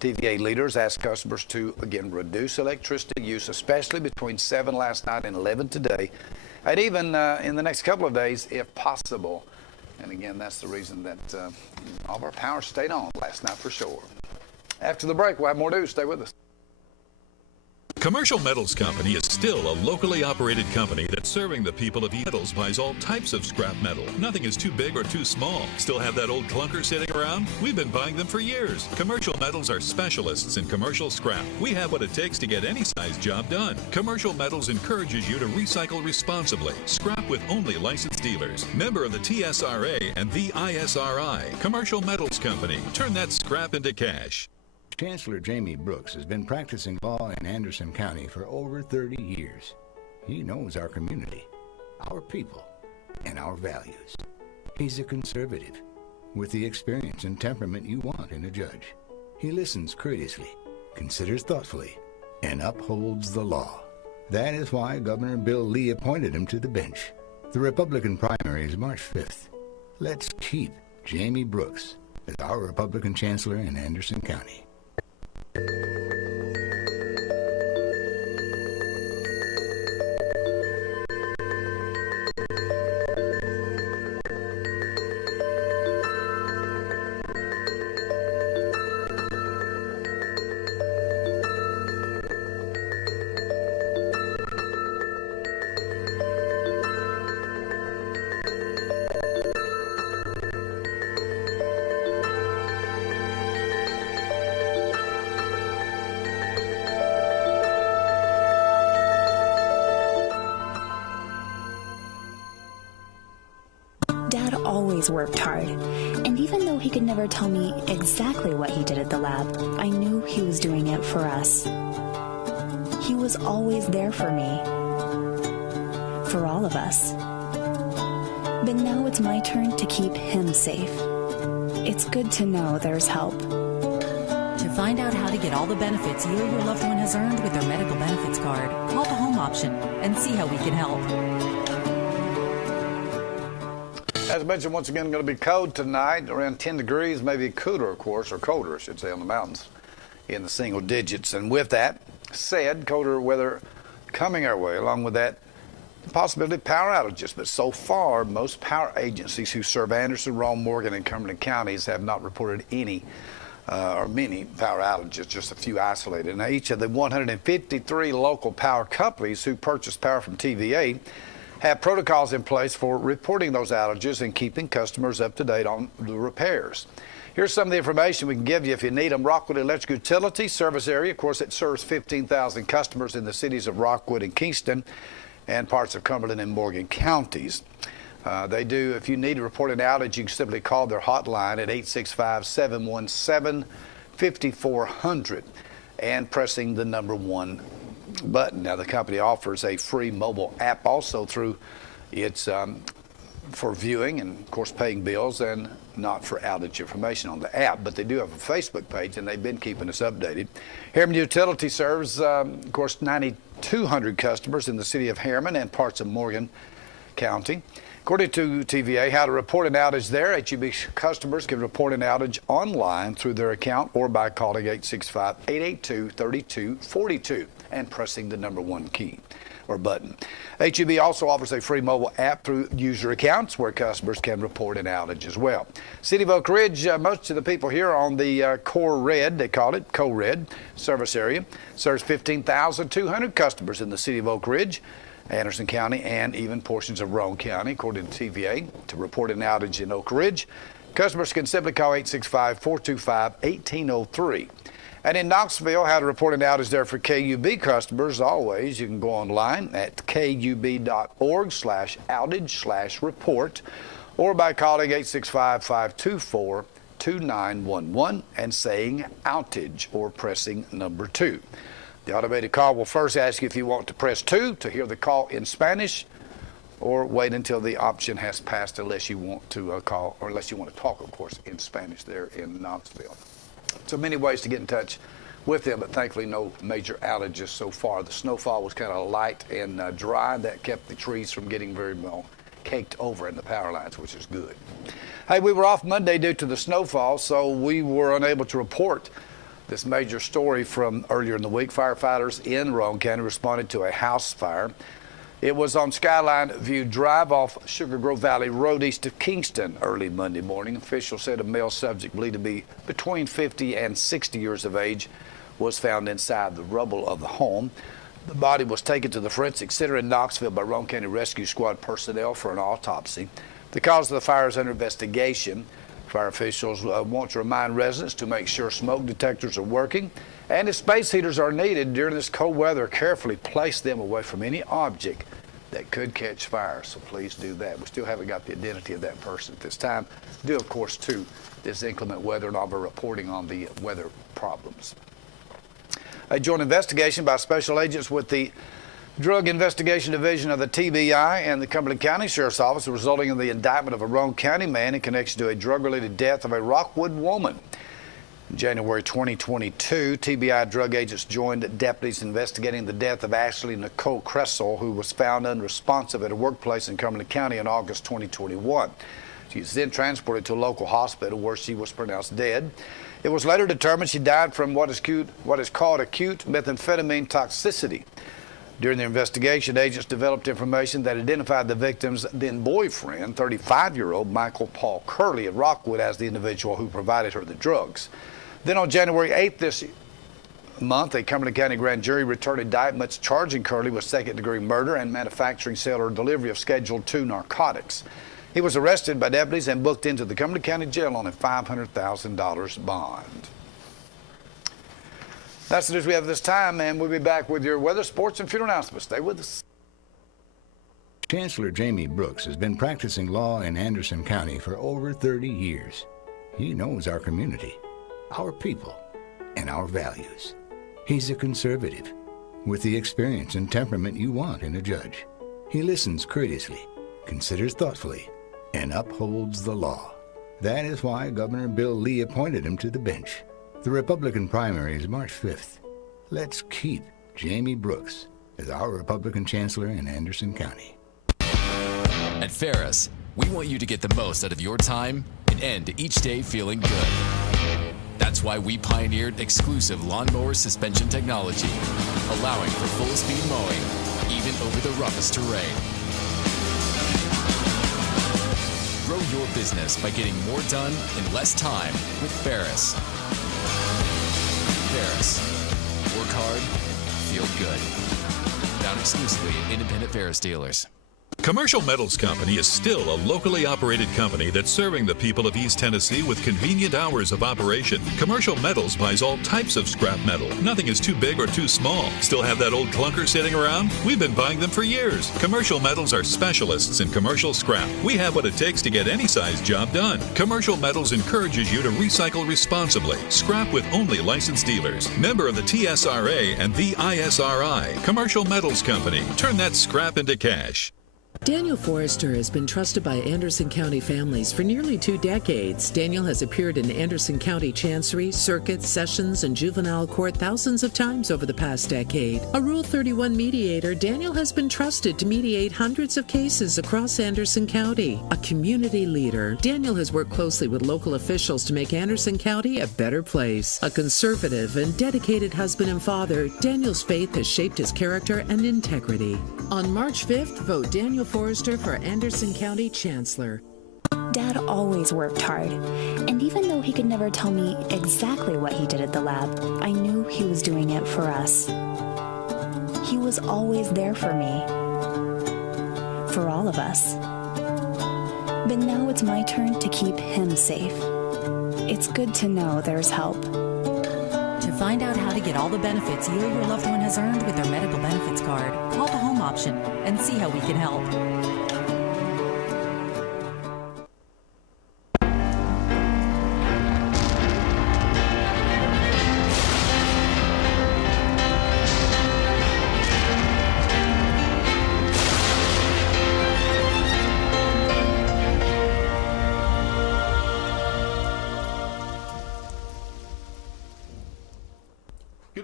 TVA leaders asked customers to, again, reduce electricity use, especially between 7 last night and 11 today, and even in the next couple of days, if possible. And again, that's the reason that all of our power stayed on last night for sure. After the break, we'll have more news. Stay with us. Commercial Metals Company is still a locally operated company that's serving the people of East Metals buys all types of scrap metal. Nothing is too big or too small. Still have that old clunker sitting around? We've been buying them for years. Commercial Metals are specialists in commercial scrap. We have what it takes to get any size job done. Commercial Metals encourages you to recycle responsibly. Scrap with only licensed dealers. Member of the TSRA and the ISRI. Commercial Metals Company. Turn that scrap into cash. Chancellor Jamie Brooks has been practicing law in Anderson County for over 30 years. He knows our community, our people, and our values. He's a conservative with the experience and temperament you want in a judge. He listens courteously, considers thoughtfully, and upholds the law. That is why Governor Bill Lee appointed him to the bench. The Republican primary is March 5th. Let's keep Jamie Brooks as our Republican chancellor in Anderson County. Dad always worked hard, and even though he could never tell me exactly what he did at the lab, I knew he was doing it for us. He was always there for me, for all of us. But now it's my turn to keep him safe. It's good to know there's help. To find out how to get all the benefits you or your loved one has earned with their medical benefits card, call the home option and see how we can help. As I mentioned, once again, going to be cold tonight, around 10 degrees, maybe cooler, of course, or colder, I should say, on the mountains in the single digits. And with that said, colder weather coming our way, along with that possibility of power outages. But so far, most power agencies who serve Anderson, Roane, Morgan, and Cumberland Counties have not reported any or many power outages, just a few isolated. Now, each of the 153 local power companies who purchase power from TVA have protocols in place for reporting those outages and keeping customers up to date on the repairs. Here's some of the information we can give you if you need them. Rockwood Electric Utility service area, of course, it serves 15,000 customers in the cities of Rockwood and Kingston and parts of Cumberland and Morgan counties. They do, if you need to report an outage, you can simply call their hotline at 865-717-5400 and pressing the number 1 button. Now, the company offers a free mobile app also through its for viewing and, of course, paying bills, and not for outage information on the app. But they do have a Facebook page, and they've been keeping us updated. Harriman Utility serves, of course, 9,200 customers in the city of Harriman and parts of Morgan County. According to TVA, how to report an outage there, HEB customers can report an outage online through their account or by calling 865-882-3242 and pressing the number 1 key or button. HEB also offers a free mobile app through user accounts where customers can report an outage as well. City of Oak Ridge, most of the people here are on the Core Red, they call it, Co-Red service area, serves 15,200 customers in the city of Oak Ridge, Anderson County, and even portions of Roane County. According to TVA, to report an outage in Oak Ridge, customers can simply call 865-425-1803. And in Knoxville, how to report an outage there for KUB customers, always, you can go online at kub.org/outage/report or by calling 865-524-2911 and saying outage or pressing number 2. The automated call will first ask you if you want to press 2 to hear the call in Spanish, or wait until the option has passed unless you want to call, or unless you want to talk, of course, in Spanish there in Knoxville. So many ways to get in touch with them, but thankfully no major outages so far. The snowfall was kind of light and dry. That kept the trees from getting very well caked over in the power lines, which is good. Hey, we were off Monday due to the snowfall, so we were unable to report This major story from earlier in the week, firefighters in Roane County responded to a house fire. It was on Skyline View Drive off Sugar Grove Valley Road east of Kingston early Monday morning. Officials said a male subject believed to be between 50 and 60 years of age was found inside the rubble of the home. The body was taken to the Forensic Center in Knoxville by Roane County Rescue Squad personnel for an autopsy. The cause of the fire is under investigation. Fire officials want to remind residents to make sure smoke detectors are working, and if space heaters are needed during this cold weather, carefully place them away from any object that could catch fire. So please do that. We still haven't got the identity of that person at this time. Due, of course, to this inclement weather and all the reporting on the weather problems. A joint investigation by special agents with the Drug Investigation Division of the TBI and the Cumberland County Sheriff's Office resulting in the indictment of a Roane County man in connection to a drug-related death of a Rockwood woman. In January 2022, TBI drug agents joined deputies investigating the death of Ashley Nicole Kressel, who was found unresponsive at a workplace in Cumberland County in August 2021. She was then transported to a local hospital where she was pronounced dead. It was later determined she died from what is called acute methamphetamine toxicity. During the investigation, agents developed information that identified the victim's then boyfriend, 35-year-old Michael Paul Curley of Rockwood, as the individual who provided her the drugs. Then on January 8th this month, a Cumberland County grand jury returned indictments charging Curley with second-degree murder and manufacturing, sale, or delivery of Schedule II narcotics. He was arrested by deputies and booked into the Cumberland County Jail on a $500,000 bond. That's the news we have this time, and we'll be back with your weather, sports, and funeral announcements. Stay with us. Chancellor Jamie Brooks has been practicing law in Anderson County for over 30 years. He knows our community, our people, and our values. He's a conservative with the experience and temperament you want in a judge. He listens courteously, considers thoughtfully, and upholds the law. That is why Governor Bill Lee appointed him to the bench. The Republican primary is March 5th. Let's keep Jamie Brooks as our Republican chancellor in Anderson County. At Ferris, we want you to get the most out of your time and end each day feeling good. That's why we pioneered exclusive lawnmower suspension technology, allowing for full-speed mowing, even over the roughest terrain. Grow your business by getting more done in less time with Ferris. Ferris. Work hard, feel good. Found exclusively at independent Ferris dealers. Commercial Metals Company is still a locally operated company that's serving the people of East Tennessee with convenient hours of operation. Commercial Metals buys all types of scrap metal. Nothing is too big or too small. Still have that old clunker sitting around? We've been buying them for years. Commercial Metals are specialists in commercial scrap. We have what it takes to get any size job done. Commercial Metals encourages you to recycle responsibly. Scrap with only licensed dealers. Member of the TSRA and the ISRI. Commercial Metals Company. Turn that scrap into cash. Daniel Forrester has been trusted by Anderson County families for nearly 2 decades. Daniel has appeared in Anderson County Chancery, Circuit, Sessions, and Juvenile Court thousands of times over the past decade. A Rule 31 mediator, Daniel has been trusted to mediate hundreds of cases across Anderson County. A community leader, Daniel has worked closely with local officials to make Anderson County a better place. A conservative and dedicated husband and father, Daniel's faith has shaped his character and integrity. On March 5th, vote Daniel Forrester for Anderson County Chancellor. Dad always worked hard, and even though he could never tell me exactly what he did at the lab, I knew he was doing it for us. He was always there for me, for all of us. But now it's my turn to keep him safe. It's good to know there's help. To find out how to get all the benefits you or your loved one has earned with their medical benefits card, call the home option and see how we can help. Good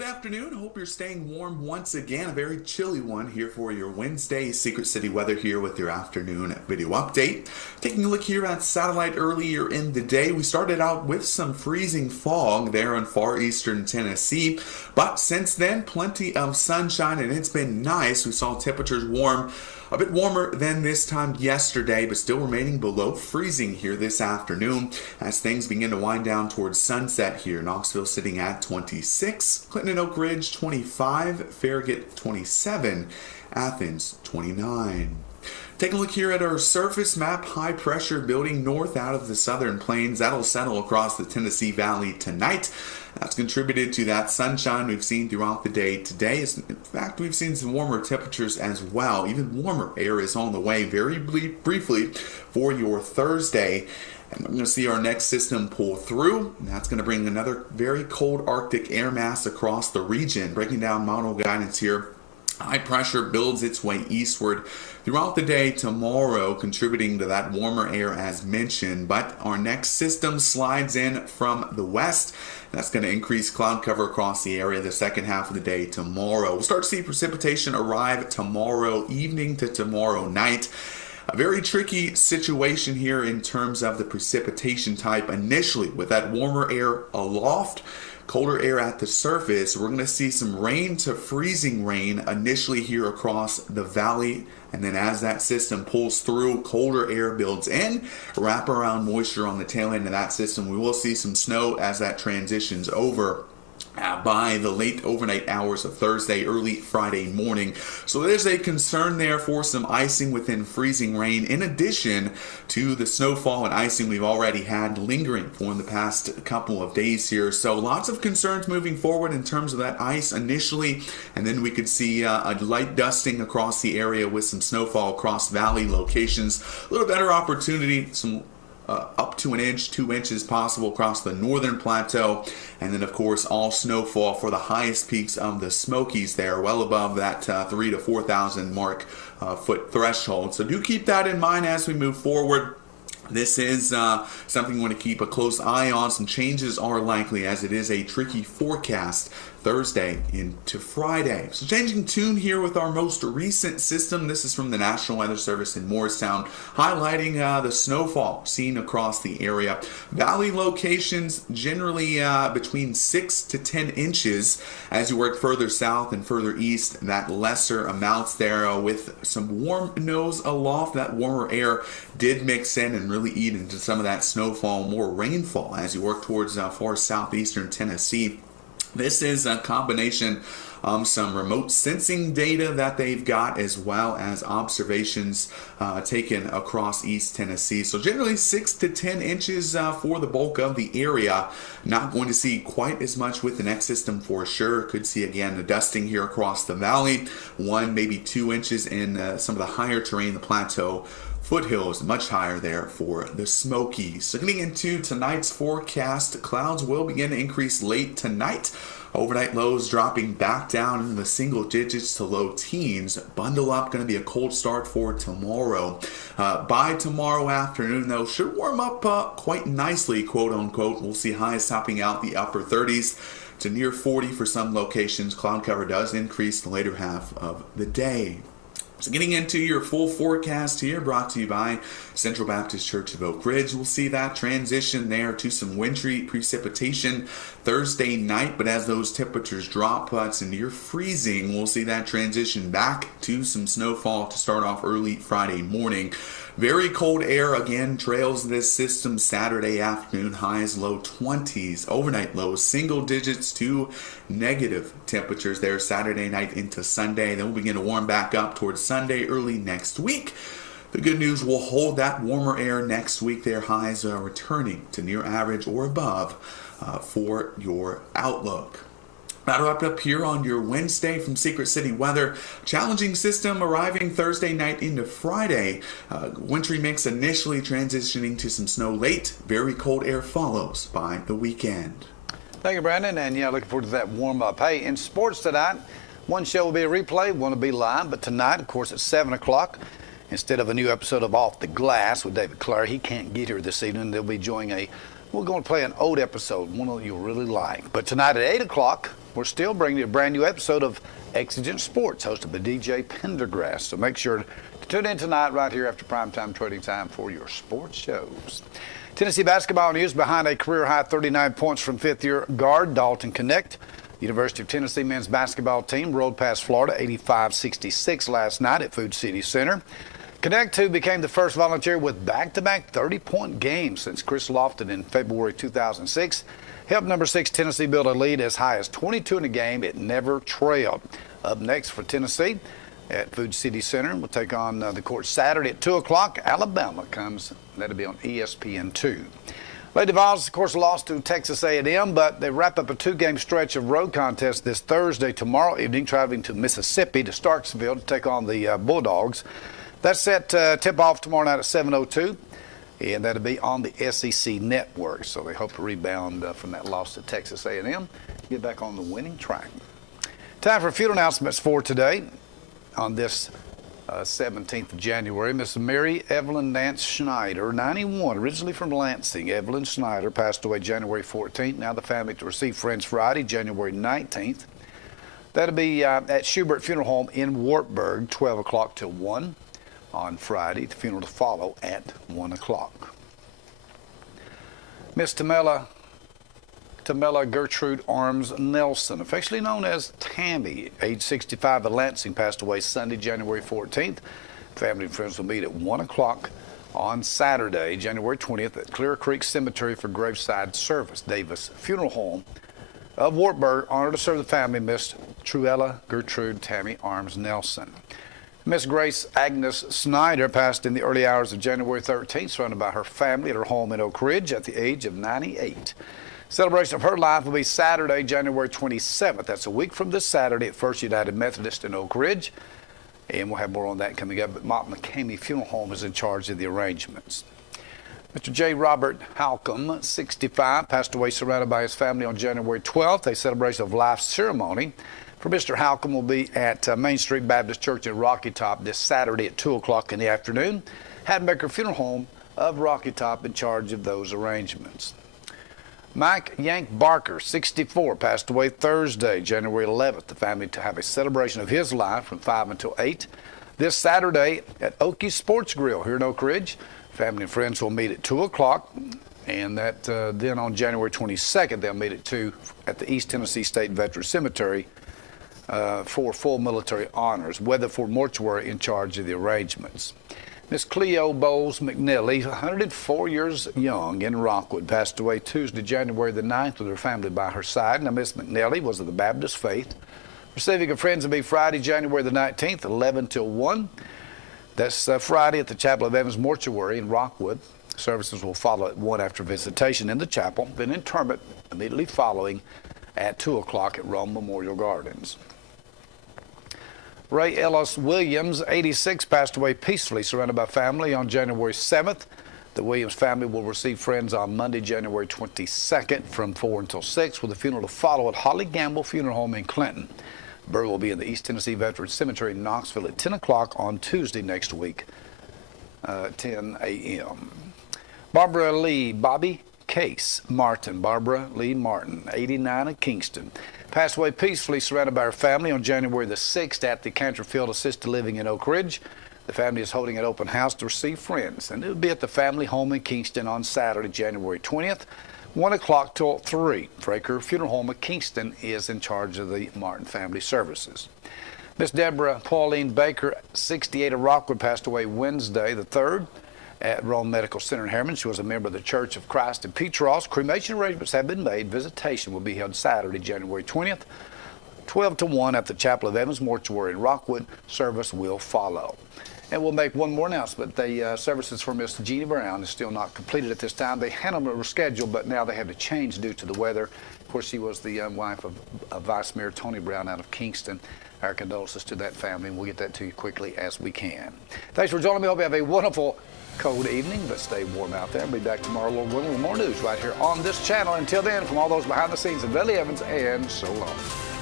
afternoon. Hope you're staying warm once again. A very chilly one here for your Wednesday Secret City weather here with your afternoon video update. Taking a look here at satellite earlier in the day, we started out with some freezing fog there in far eastern Tennessee, but since then plenty of sunshine and it's been nice. We saw temperatures warm, a bit warmer than this time yesterday, but still remaining below freezing here this afternoon as things begin to wind down towards sunset here. Knoxville sitting at 26, Clinton and Oak Ridge 25, Farragut 27, Athens 29. Take a look here at our surface map. High pressure building north out of the southern plains. That'll settle across the Tennessee Valley tonight. That's contributed to that sunshine we've seen throughout the day today. In fact, we've seen some warmer temperatures as well. Even warmer air is on the way very briefly for your Thursday. And we're going to see our next system pull through. And that's going to bring another very cold Arctic air mass across the region. Breaking down model guidance here. High pressure builds its way eastward throughout the day tomorrow, contributing to that warmer air as mentioned. But our next system slides in from the west. That's going to increase cloud cover across the area the second half of the day tomorrow. We'll start to see precipitation arrive tomorrow evening to tomorrow night. A very tricky situation here in terms of the precipitation type initially with that warmer air aloft. Colder air at the surface. We're going to see some rain to freezing rain initially here across the valley. And then as that system pulls through, colder air builds in, wraparound moisture on the tail end of that system. We will see some snow as that transitions over by the late overnight hours of Thursday, early Friday morning. So there's a concern there for some icing within freezing rain, in addition to the snowfall and icing we've already had lingering for the past couple of days here. So lots of concerns moving forward in terms of that ice initially, and then we could see a light dusting across the area with some snowfall across valley locations. A little better opportunity, some up to an inch, 2 inches possible across the northern plateau, and then of course all snowfall for the highest peaks of the Smokies there, well above that 3,000 to 4,000 foot threshold. So do keep that in mind as we move forward. This is something we want to keep a close eye on. Some changes are likely as it is a tricky forecast Thursday into Friday. So changing tune here with our most recent system. This is from the National Weather Service in Morristown, highlighting the snowfall seen across the area. Valley locations generally between 6 to 10 inches. As you work further south and further east, that lesser amounts there with some warm nose aloft. That warmer air did mix in and really eat into some of that snowfall, more rainfall as you work towards far southeastern Tennessee. This is a combination of some remote sensing data that they've got as well as observations taken across East Tennessee. So generally 6 to 10 inches for the bulk of the area. Not going to see quite as much with the next system for sure. Could see again the dusting here across the valley. 1, maybe 2 inches in some of the higher terrain, the plateau. Foothills much higher there for the Smokies. So getting into tonight's forecast, clouds will begin to increase late tonight. Overnight lows dropping back down into the single digits to low teens. Bundle up, going to be a cold start for tomorrow. By tomorrow afternoon, though, should warm up quite nicely, quote unquote. We'll see highs topping out the upper 30s to near 40 for some locations. Cloud cover does increase the later half of the day. So getting into your full forecast here, brought to you by Central Baptist Church of Oak Ridge. We'll see that transition there to some wintry precipitation Thursday night, but as those temperatures drop to near freezing, we'll see that transition back to some snowfall to start off early Friday morning. Very cold air again trails this system Saturday afternoon, highs low 20s, overnight lows single digits to negative temperatures there Saturday night into Sunday. Then we'll begin to warm back up towards Sunday early next week. The good news, we'll hold that warmer air next week. Their highs are returning to near average or above for your outlook. That'll wrap up here on your Wednesday from Secret City Weather. Challenging system arriving Thursday night into Friday. Wintry mix initially transitioning to some snow late. Very cold air follows by the weekend. Thank you, Brandon. And yeah, looking forward to that warm up. Hey, in sports tonight, one show will be a replay, one will be live. But tonight, of course, at 7 o'clock, instead of a new episode of Off the Glass with David Clare, he can't get here this evening. They'll be joining we're going to play an old episode, one that you'll really like. But tonight at 8 o'clock, we're still bringing you a brand new episode of Exigent Sports, hosted by DJ Pendergrass. So make sure to tune in tonight right here after primetime trading time for your sports shows. Tennessee basketball news: behind a career-high 39 points from fifth-year guard Dalton Connect. University of Tennessee men's basketball team rolled past Florida 85-66 last night at Food City Center. Connect, who became the first volunteer with back-to-back 30-point games since Chris Lofton in February 2006, helped number 6 Tennessee build a lead as high as 22 in a game it never trailed. Up next for Tennessee at Food City Center, we'll take on the court Saturday at 2 o'clock. Alabama comes. That'll be on ESPN2. Lady Vols, of course, lost to Texas A&M, but they wrap up a 2-game stretch of road contests this Thursday, tomorrow evening, traveling to Mississippi to Starksville to take on the Bulldogs. That's set tip-off tomorrow night at 7:02, and that'll be on the SEC Network. So they hope to rebound from that loss to Texas A&M, get back on the winning track. Time for a few announcements for today. On this 17th of January, Miss Mary Evelyn Nance Schneider, 91, originally from Lansing. Evelyn Schneider passed away January 14th. Now the family to receive friends Friday, January 19th. That'll be at Schubert Funeral Home in Wartburg, 12 o'clock till 1 on Friday. The funeral to follow at 1 o'clock. Miss Tamela Gertrude Arms Nelson, affectionately known as Tammy, age 65 of Lansing, passed away Sunday, January 14th. Family and friends will meet at 1 o'clock on Saturday, January 20th, at Clear Creek Cemetery for graveside service. Davis Funeral Home of Wartburg, honored to serve the family, Miss Truella Gertrude Tammy Arms Nelson. Miss Grace Agnes Snyder passed in the early hours of January 13th, surrounded by her family at her home in Oak Ridge at the age of 98. Celebration of her life will be Saturday, January 27th. That's a week from this Saturday at First United Methodist in Oak Ridge. And we'll have more on that coming up. But Mont McCamey Funeral Home is in charge of the arrangements. Mr. J. Robert Halcomb, 65, passed away surrounded by his family on January 12th. A celebration of life ceremony for Mr. Halcomb will be at Main Street Baptist Church in Rocky Top this Saturday at 2 o'clock in the afternoon. Hattenbaker Funeral Home of Rocky Top in charge of those arrangements. Mike Yank Barker, 64, passed away Thursday, January 11th. The family to have a celebration of his life from 5 until 8 this Saturday at Okie Sports Grill here in Oak Ridge. Family and friends will meet at 2 o'clock, and that then on January 22nd, they'll meet at 2 at the East Tennessee State Veterans Cemetery for full military honors. Weatherford Mortuary in charge of the arrangements. Miss Cleo Bowles McNelly, 104 years young, in Rockwood, passed away Tuesday, January the 9th, with her family by her side. Now, Miss McNelly was of the Baptist faith. Receiving of friends will be Friday, January the 19th, 11 till 1. That's Friday at the Chapel of Evans Mortuary in Rockwood. Services will follow at 1 after visitation in the chapel, then interment immediately following at 2 o'clock at Roane Memorial Gardens. Ray Ellis Williams, 86, passed away peacefully surrounded by family on January 7th. The Williams family will receive friends on Monday, January 22nd from 4 until 6, with the funeral to follow at Holly Gamble Funeral Home in Clinton. Burial will be in the East Tennessee Veterans Cemetery in Knoxville at 10 o'clock on Tuesday next week, 10 a.m. Barbara Lee Bobby Case Martin, Barbara Lee Martin, 89 of Kingston, passed away peacefully surrounded by her family on January the 6th at the Canterfield Assisted Living in Oak Ridge. The family is holding an open house to receive friends, and it will be at the family home in Kingston on Saturday, January 20th, 1 o'clock till 3. Fraker Funeral Home of Kingston is in charge of the Martin family services. Miss Deborah Pauline Baker, 68 of Rockwood, passed away Wednesday the 3rd at Roane Medical Center in Harriman. She was a member of the Church of Christ in Petros. Cremation arrangements have been made. Visitation will be held Saturday, January 20th, 12 to 1 at the Chapel of Evans Mortuary in Rockwood. Service will follow. And we'll make one more announcement. The services for Miss Jeannie Brown is still not completed at this time. They had them rescheduled, but now they have to change due to the weather. Of course, she was the wife of Vice Mayor Tony Brown out of Kingston. Our condolences to that family, and we'll get that to you quickly as we can. Thanks for joining me. Hope you have a wonderful cold evening, but stay warm out there. We'll be back tomorrow, Lord willing, with more news right here on this channel. Until then, from all those behind the scenes of Dudley Evans, and so long.